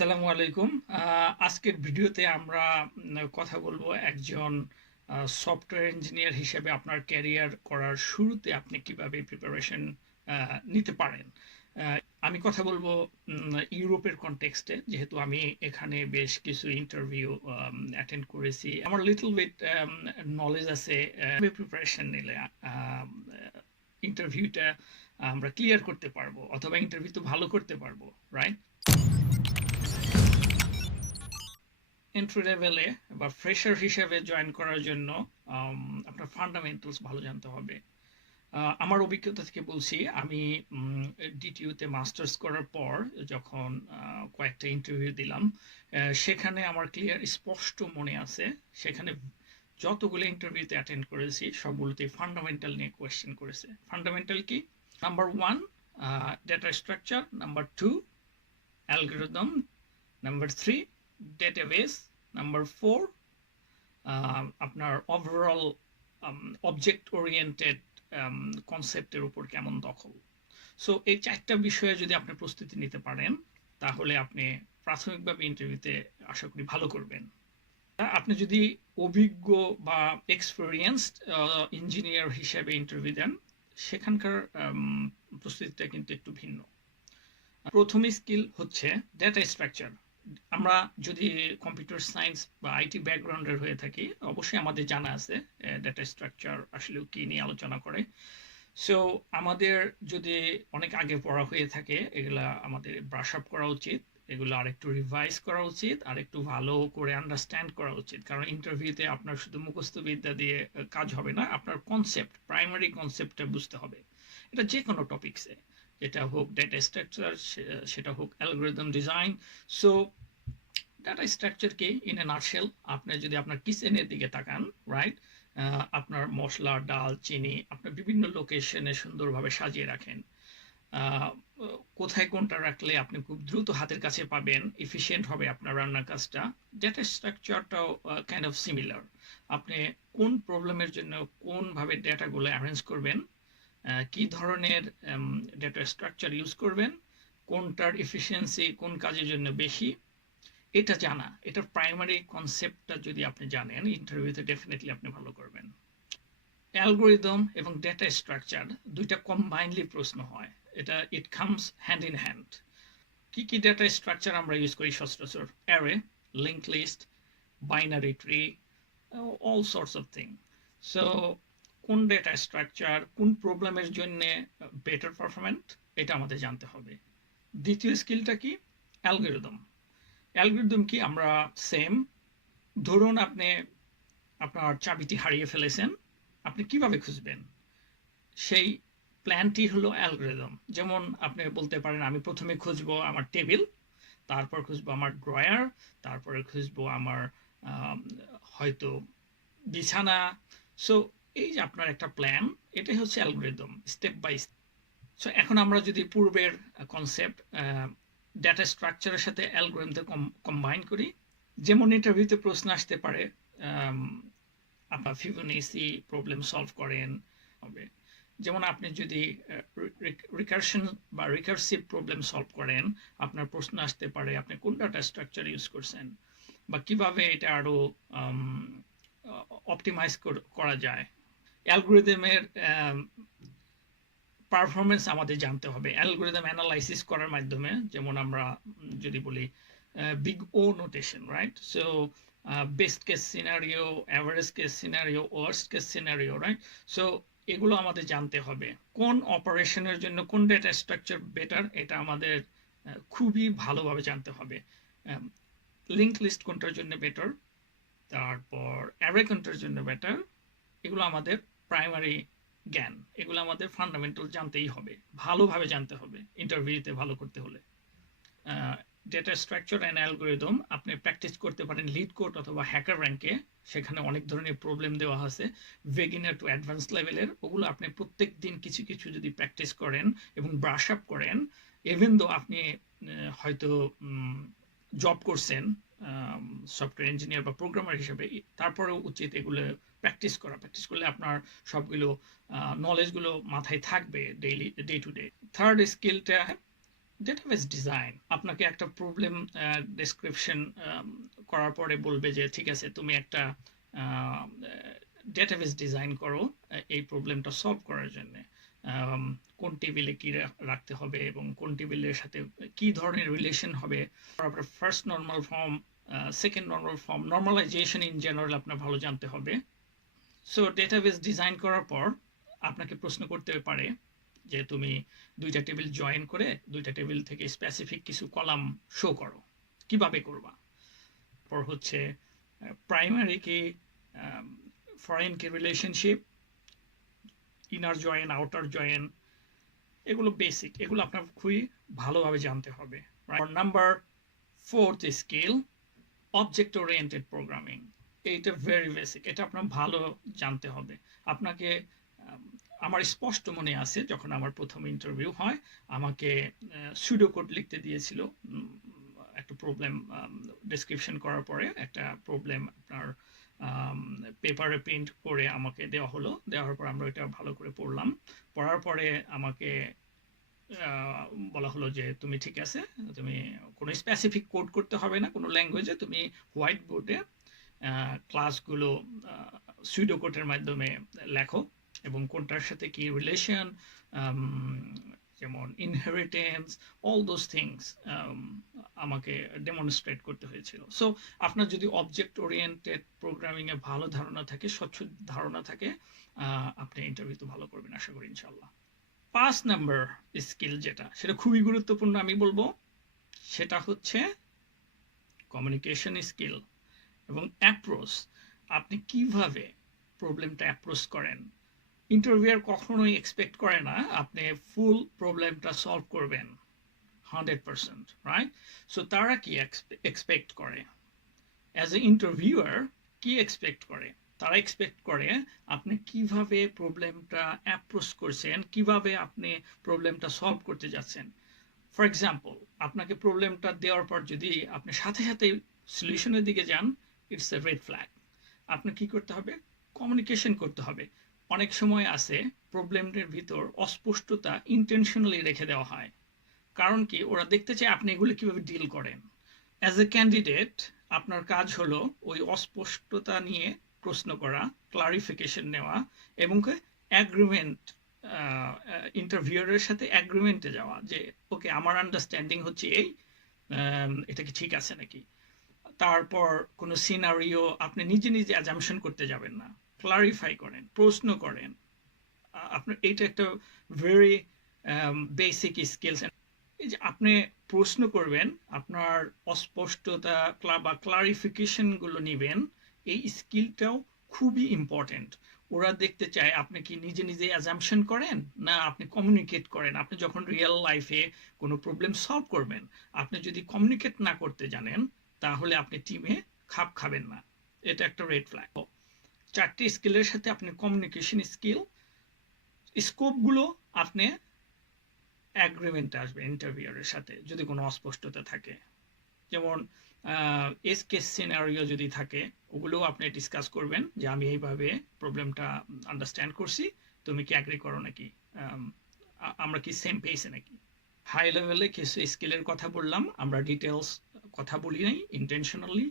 আসসালামু আলাইকুম। আজকের ভিডিওতে আমরা কথা বলবো একজন সফটওয়্যার ইঞ্জিনিয়ার হিসেবে আপনার ক্যারিয়ার করার শুরুতে আপনি কিভাবে প্রিপারেশন নিতে পারেন। আমি কথা বলবো ইউরোপের কনটেক্সটে, যেহেতু আমি এখানে বেশ কিছু ইন্টারভিউ অ্যাটেন্ড করেছি। আমার লিটল বিট নলেজ আছে প্রিপারেশন নিলে ইন্টারভিউটা আমরা ক্লিয়ার করতে পারবো অথবা ইন্টারভিউ তো ভালো করতে পারবো, রাইট? এন্ট্রি লেভেলে বা ফ্রেশার হিসেবে জয়েন করার জন্য আপনার ফান্ডামেন্টালস ভালো জানতে হবে। আমার অভিজ্ঞতা থেকে বলছি, আমি ডিটিইউতে মাস্টার্স করার পর যখন কয়েকটা ইন্টারভিউ দিলাম, সেখানে আমার ক্লিয়ার স্পষ্ট মনে আছে, সেখানে যতগুলো ইন্টারভিউতে অ্যাটেন্ড করেছি সবগুলোতেই ফান্ডামেন্টাল নিয়ে কোয়েশ্চেন করেছে। ফান্ডামেন্টাল কি? Number 1 data structure, number 2 algorithm, number 3 database, number 4 আপনার ওভারঅল অবজেক্ট ওরিয়েন্টেড কনসেপ্টের উপর কেমন দখল। সো এই চারটা বিষয়ে যদি আপনি প্রস্তুতি নিতে পারেন, তাহলে আপনি প্রাথমিকভাবে ইন্টারভিউতে আশা করি ভালো করবেন। আপনি যদি অভিজ্ঞ বা এক্সপেরিয়েন্সড ইঞ্জিনিয়ার হিসেবে ইন্টারভিউ দেন, সেখানকার প্রস্তুতিটা কিন্তু একটু ভিন্ন। প্রথম স্কিল হচ্ছে ডেটা স্ট্রাকচার। আমরা যদি কম্পিউটার সায়েন্স বা আইটি ব্যাকগ্রাউন্ডের হয়ে থাকি, অবশ্যই আমাদের জানা আছে ডেটা স্ট্রাকচার আসলে কি নিয়ে আলোচনা করে। সো আমাদের যদি অনেক আগে পড়া হয়ে থাকে, এগুলা আমাদের ব্রাশ আপ করা উচিত, এগুলো আরেকটু রিভাইজ করা উচিত, আরেকটু ভালো করে আন্ডারস্ট্যান্ড করা উচিত। কারণ ইন্টারভিউতে আপনার শুধু মুখস্থ বিদ্যা দিয়ে কাজ হবে না, আপনার কনসেপ্ট, প্রাইমারি কনসেপ্টটা বুঝতে হবে। এটা যে কোনো টপিক্সে, যেটা হোক ডেটা স্ট্রাকচার, সেটা হোক algorithm design. So data structure কি ইন এ নাটশেল? আপনি যদি আপনার কিচেনের দিকে তাকান, রাইট, আপনার মশলা, ডাল, চিনি আপনার বিভিন্ন লোকেশনে সুন্দরভাবে সাজিয়ে রাখেন। কোথায় কোনটা রাখলে আপনি খুব দ্রুত হাতের কাছে পাবেন, এফিশিয়েন্ট হবে আপনার রান্নার কাজটা। ডেটা স্ট্রাকচারটাও কাইন্ড অফ সিমিলার। আপনি কোন প্রবলেমের জন্য কোনভাবে ডেটাগুলো অ্যারেঞ্জ করবেন, কি ধরনের ডেটা স্ট্রাকচার ইউজ করবেন, কোনটার এফিসিয়েন্সি কোন কাজের জন্য বেশি, এটা জানা, এটার প্রাইমারি কনসেপ্টটা যদি আপনি জানেন, ইন্টারভিউতে ডেফিনেটলি আপনি ভালো করবেন। অ্যালগোরিদম এবং ডেটা স্ট্রাকচার দুইটা কম্বাইনলি প্রশ্ন হয়, এটা it comes hand in hand. কি কি ডেটা স্ট্রাকচার আমরা ইউজ করি সচরাচর? Array, link list, binary tree, all sorts of thing. So কোন ডেটা স্ট্রাকচার কোন প্রবলেমের জন্য বেটার পারফরমেন্ট, এটা আমাদের জানতে হবে। দ্বিতীয় স্কিলটা কি? অ্যালগরিদম। অ্যালগরিদম কি? আমরা সেম, ধরুন আপনি আপনার চাবিটি হারিয়ে ফেলেছেন, আপনি কিভাবে খুঁজবেন? সেই প্ল্যানটি হলো অ্যালগরিদম। যেমন আপনি বলতে পারেন, আমি প্রথমে খুঁজবো আমার টেবিল, তারপর খুঁজবো আমার ড্রয়ার, তারপরে খুঁজবো আমার হয়তো বিছানা। সো এই যে আপনার একটা প্ল্যান, এটাই হচ্ছে algorithm, step by step. So এখন আমরা যদি পূর্বের কনসেপ্ট ডেটা স্ট্রাকচারের সাথে অ্যালগরিদমকে কম্বাইন করি, যেমন ইন্টারভিউতে প্রশ্ন আসতে পারে, আপনার ফিবোনাচি প্রবলেম সলভ করেন হবে। যেমন আপনি যদি রিকারশন বা রিকারসিভ প্রবলেম সলভ করেন, আপনার প্রশ্ন আসতে পারে আপনি কোন ডাটা স্ট্রাকচার ইউজ করছেন, বা কিভাবে এটা আরো অপটিমাইজ করা যায়। অ্যালগরিদমের পারফরমেন্স আমাদের জানতে হবে অ্যালগরিদম অ্যানালাইসিস করার মাধ্যমে। যেমন আমরা যদি বলি big O notation, right? So best case scenario, average case scenario, worst case scenario, right? So এগুলো আমাদের জানতে হবে। কোন অপারেশনের জন্য কোন ডেটা স্ট্রাকচার বেটার, এটা আমাদের খুবই ভালোভাবে জানতে হবে। লিঙ্ক লিস্ট কোনটার জন্য বেটার, তারপর অ্যারে কোনটার জন্য বেটার, এগুলো আমাদের প্রাইমারি জ্ঞান, এগুলো আমাদের ফান্ডামেন্টাল জানতেই হবে, ভালোভাবে জানতে হবে ইন্টারভিউতে ভালো করতে হলে। ডেটা স্ট্রাকচার অ্যান্ড অ্যালগরিদম আপনি প্র্যাকটিস করতে পারেন লিড কোড অথবা হ্যাকার র্যাঙ্কে, সেখানে অনেক ধরনের প্রবলেম দেওয়া আছে বিগিনার টু অ্যাডভান্স লেভেলের। ওগুলো আপনি প্রত্যেক দিন কিছু কিছু যদি প্র্যাকটিস করেন এবং ব্রাশ আপ করেন, ইভেন দো আপনি হয়তো জব করছেন সফটওয়্যার ইঞ্জিনিয়ার বা প্রোগ্রামার হিসেবে, তারপরেও উচিত এগুলো প্র্যাকটিস করা। প্র্যাকটিস করলে আপনার সবগুলো নলেজগুলো মাথায় থাকবে daily, day to day. Third স্কিলটা ডেটাবেস ডিজাইন আপনাকে একটা প্রবলেম ডেসক্রিপশন করার পরে বলবে যে ঠিক আছে তুমি একটা ডেটাবেস ডিজাইন করো এই প্রবলেমটা সলভ করার জন্য। কোন টেবিলে কি রাখতে হবে এবং কোন টেবিলের সাথে কি ধরনের রিলেশন হবে। আপনার first normal form, second normal form, normalization in general আপনার ভালো জানতে হবে। সো ডেটাবেস ডিজাইন করার পর আপনাকে প্রশ্ন করতে পারে যে তুমি দুইটা টেবিল জয়েন করে দুইটা টেবিল থেকে স্পেসিফিক কিছু কলাম শো করো, কিভাবে করবা। পর হচ্ছে প্রাইমারি কি, ফরেন কি relationship, inner join, outer join, এগুলো বেসিক, এগুলো আপনার খুবই ভালোভাবে জানতে হবে। Number 4th skill object oriented programming. এইটা ভেরি বেসিক, এটা আপনার ভালো জানতে হবে। আপনাকে আমার স্পষ্ট মনে আছে যখন আমার প্রথম ইন্টারভিউ হয় আমাকে সুডো কোড লিখতে দিয়েছিল। একটা প্রবলেম ডেসক্রিপশন করার পরে একটা প্রবলেম আপনার পেপারে প্রিন্ট করে আমাকে দেওয়া হলো। দেওয়ার পর আমরা এটা ভালো করে পড়লাম। পড়ার পরে আমাকে বলা হলো যে তুমি ঠিক আছে, তুমি কোনো স্পেসিফিক কোড করতে হবে না কোনো ল্যাঙ্গুয়েজে, তুমি হোয়াইট বোর্ডে ক্লাসগুলো সুডো কোডের মাধ্যমে লেখো এবং কোনটার সাথে কি রিলেশন, যেমন ইনহেরিটেন্স, অল দোজ থিংস আমাকে ডেমনস্ট্রেট করতে হয়েছিল। সো আপনার যদি অবজেক্ট ওরিয়েন্টেড প্রোগ্রামিংয়ে ভালো ধারণা থাকে, স্বচ্ছ ধারণা থাকে, আপনি ইন্টারভিউতে ভালো করবেন আশা করি ইনশাল্লাহ। 5 নাম্বার স্কিল যেটা, সেটা খুবই গুরুত্বপূর্ণ আমি বলবো, সেটা হচ্ছে কমিউনিকেশন স্কিল এবং অ্যাপ্রোচ। আপনি কিভাবে প্রবলেমটা অ্যাপ্রোচ করেন। ইন্টারভিউয়ার কখনোই এক্সপেক্ট করে না আপনি ফুল প্রবলেমটা সলভ করবেন 100%, রাইট? সো তারা কি এক্সপেক্ট করে, অ্যাজ এ ইন্টারভিউয়ার কি এক্সপেক্ট করে, তারা এক্সপেক্ট করে আপনি কিভাবে প্রবলেমটা অ্যাপ্রোচ করছেন, কিভাবে আপনি প্রবলেমটা সলভ করতে যাচ্ছেন। ফর এক্সাম্পল, আপনাকে প্রবলেমটা দেওয়ার পর যদি আপনি সাথে সাথে সলিউশনের দিকে যান, ইটস এ রেড ফ্ল্যাগ। আপনার কি করতে হবে, কমিউনিকেশন করতে হবে। অনেক সময় আছে প্রবলেমের ভিতর অস্পষ্টতা ইন্টেনশনালি রেখে দেওয়া হয়, কারণ কি ওরা দেখতে চায় আপনি এগুলো কিভাবে ডিল করেন। অ্যাজ এ ক্যান্ডিডেট আপনার কাজ হলো ওই অস্পষ্টতা নিয়ে প্রশ্ন করা, ক্লারিফিকেশন নেওয়া এবং অ্যাগ্রিমেন্ট, ইন্টারভিউয়ারের সাথে অ্যাগ্রিমেন্টে যাওয়া যে ওকে আমার আন্ডারস্ট্যান্ডিং হচ্ছে এই, এটা কি ঠিক আছে নাকি। তারপর কোনো সিনারিও আপনি নিজে নিজে অ্যাজাম্পশন করতে যাবেন না, ক্লারিফাই করেন, প্রশ্ন করেন। আপনার এইটা একটা ভেরি বেসিক স্কিলস। এই যে আপনি প্রশ্ন করবেন, আপনার অস্পষ্টতা বা ক্লারিফিকেশনগুলো নেবেন, এই স্কিলটাও খুবই ইম্পর্টেন্ট। ওরা দেখতে চায় আপনি কি নিজে নিজে অ্যাজাম্পশন করেন না আপনি কমিউনিকেট করেন। আপনি যখন রিয়েল লাইফে কোনো প্রবলেম সলভ করবেন, আপনি যদি কমিউনিকেট না করতে জানেন তাহলে আপনি টিমে খাপ খাবেন না, এটা একটা রেড ফ্ল্যাগ। 4টি স্কিলের সাথে আপনি কমিউনিকেশন স্কিল, স্কোপগুলো আপনি অ্যাগ্রিমেন্টে আসবে ইন্টারভিউয়ারের সাথে যদি কোনো অস্পষ্টতা থাকে। যেমন এস কেস সিনারিও যদি থাকে ওগুলোও আপনি ডিসকাস করবেন যে আমি এইভাবে প্রবলেমটা আন্ডারস্ট্যান্ড করছি, তুমি কি অ্যাগ্রি করো নাকি, আমরা কি সেম পেজে নাকি। হাই লেভেলে কিছু স্কিলের কথা বললাম, আমরা ডিটেলস কথা বলি নাই ইন্টেনশনালি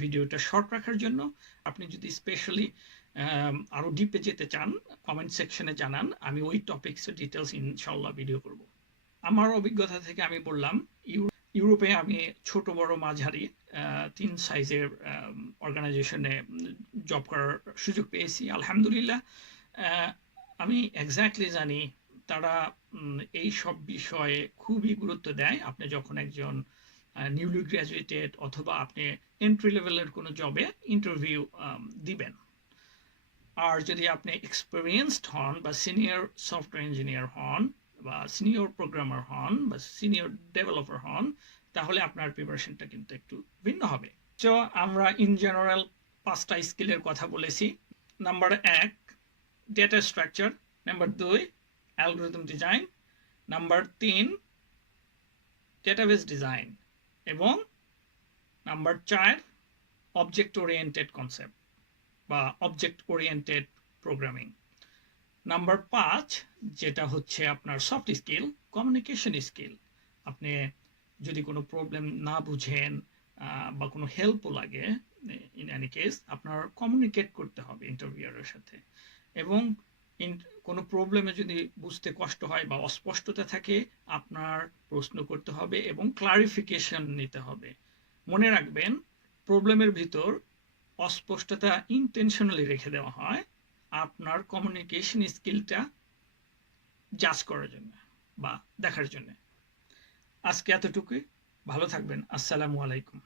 ভিডিওটা শর্ট রাখার জন্য। আপনি যদি স্পেশালি আরো ডিপে যেতে চান কমেন্ট সেকশনে জানান, আমি ওই টপিকসের ডিটেলস ইনশাল্লাহ ভিডিও করব। আমার অভিজ্ঞতা থেকে আমি বললাম, ইউরোপে আমি ছোট বড় মাঝারি 3 সাইজের অর্গানাইজেশনে জব করার সুযোগ পেয়েছি আলহামদুলিল্লাহ। আমি এক্স্যাক্টলি জানি তারা এই সব বিষয়ে খুবই গুরুত্ব দেয়। আপনি যখন একজন নিউলি গ্র্যাজুয়েটেড অথবা আপনি এন্ট্রি লেভেলের কোনো জবে ইন্টারভিউ দিবেন, আর যদি আপনি এক্সপিরিয়েন্সড হন বা সিনিয়র সফটওয়্যার ইঞ্জিনিয়ার হন বা সিনিয়র প্রোগ্রামার হন বা সিনিয়র ডেভেলপার হন, তাহলে আপনার প্রিপারেশনটা কিন্তু একটু ভিন্ন হবে। তো আমরা ইন জেনারেল 5টা স্কিলের কথা বলেছি। Number 1 data structure, number 2 algorithm design, number 3 database design এবং নাম্বার 4 অবজেক্ট ওরিয়েন্টেড কনসেপ্ট বা অবজেক্ট ওরিয়েন্টেড প্রোগ্রামিং। নাম্বার 5 যেটা হচ্ছে আপনার সফট স্কিল, কমিউনিকেশন স্কিল। আপনি যদি কোনো প্রবলেম না বুঝেন বা কোনো হেল্পও লাগে, ইন এনি কেস আপনার কমিউনিকেট করতে হবে ইন্টারভিউয়ারের সাথে। এবং কোনো প্রবলেমে যদি বুঝতে কষ্ট হয় বা অস্পষ্টতা থাকে, আপনার প্রশ্ন করতে হবে এবং ক্লারিফিকেশন নিতে হবে। মনে রাখবেন, প্রবলেমের ভিতর অস্পষ্টতা ইন্টেনশনালি রেখে দেওয়া হয় আপনার কমিউনিকেশন স্কিলটা জাজ করার জন্য বা দেখার জন্য। আজকে এতটুকুই। ভালো থাকবেন। আসসালামু আলাইকুম।